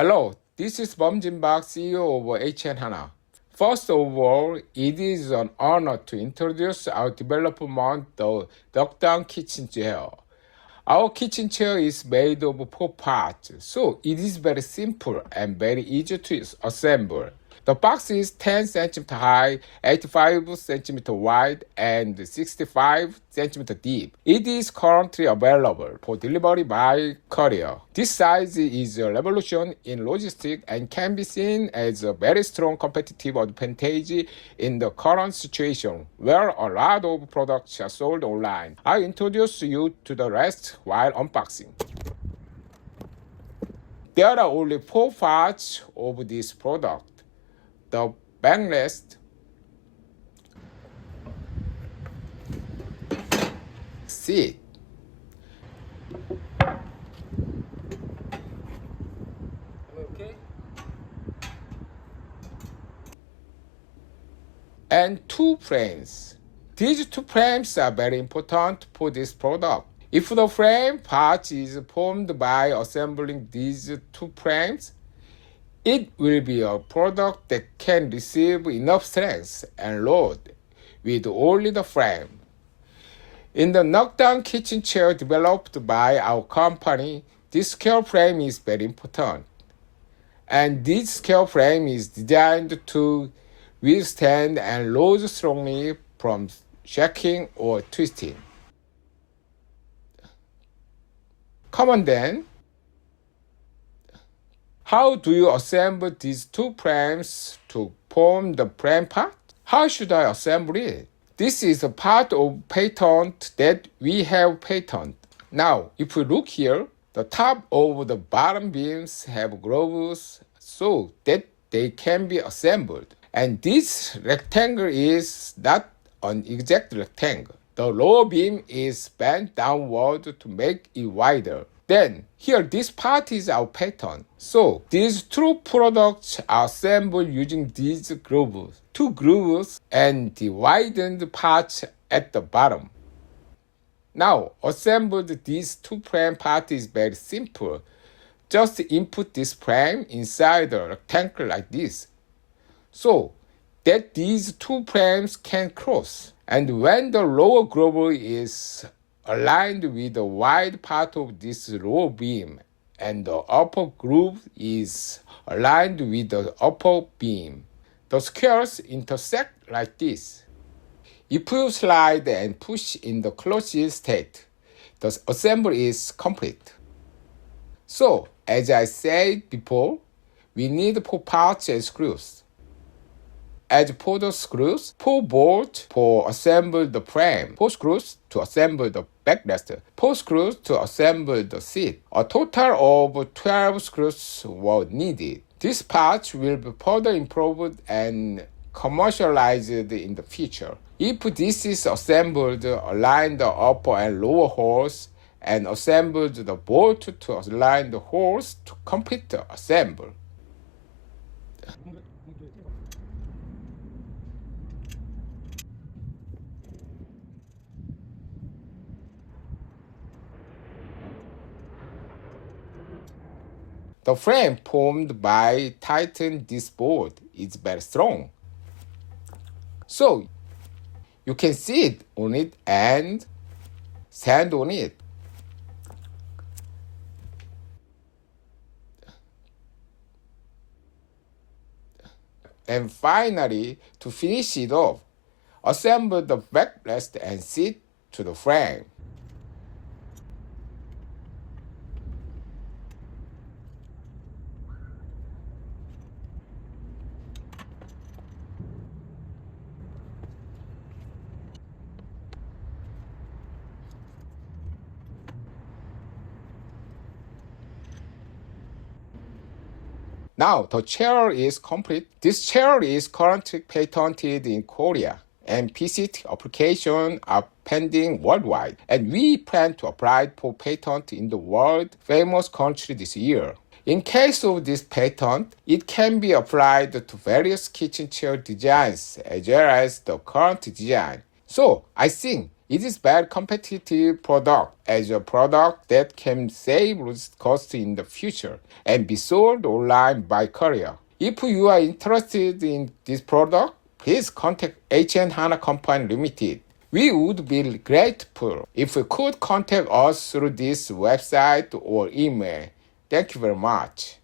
Hello, this is Bum Bak, CEO of HN Hana. First of all, it is an honor to introduce our development, the knockdown kitchen chair. Our kitchen chair is made of 4 parts, so it is very simple and very easy to assemble. The box is 10 cm high, 85 cm wide, and 65 cm deep. It is currently available for delivery by courier. This size is a revolution in logistics and can be seen as a very strong competitive advantage in the current situation where a lot of products are sold online. I introduce you to the rest while unboxing. There are only 4 parts of this product: the backrest, seat, Okay. and 2 frames. These 2 frames are very important for this product. If the frame part is formed by assembling these 2 frames, it will be a product that can receive enough strength and load with only the frame. In the knockdown kitchen chair developed by our company, this scale frame is very important. And this scale frame is designed to withstand and load strongly from shaking or twisting. Come on then. How do you assemble these 2 frames to form the frame part? How should I assemble it? This is a part of patent that we have patent. Now, if we look here, the top of the bottom beams have grooves so that they can be assembled. And this rectangle is not an exact rectangle. The lower beam is bent downward to make it wider. Then, here this part is our pattern. So, these 2 products are assembled using these grooves. 2 grooves and the widened parts at the bottom. Now, assemble these 2 frame parts is very simple. Just input this frame inside a rectangle like this, so that these 2 frames can cross. And when the lower groove is aligned with the wide part of this lower beam and the upper groove is aligned with the upper beam, the squares intersect like this. If you slide and push in the closed state, the assembly is complete. So, as I said before, we need 4 parts and screws. As for the screws, 4 bolts for assemble the frame, 4 screws to assemble the backrest, 4 screws to assemble the seat. A total of 12 screws were needed. This part will be further improved and commercialized in the future. If this is assembled, align the upper and lower holes and assemble the bolt to align the holes to complete the assembly. The frame formed by tightening this board is very strong. So you can sit on it and stand on it. And finally, to finish it off, assemble the backrest and seat to the frame. Now the chair is complete. This chair is currently patented in Korea, and PCT applications are pending worldwide, and we plan to apply for patent in the world famous country this year. In case of this patent, it can be applied to various kitchen chair designs as well as the current design. So I think It is very competitive product as a product that can save cost in the future and be sold online by courier. If you are interested in this product, please contact HN Hana Company Limited. We would be grateful if you could contact us through this website or email. Thank you very much.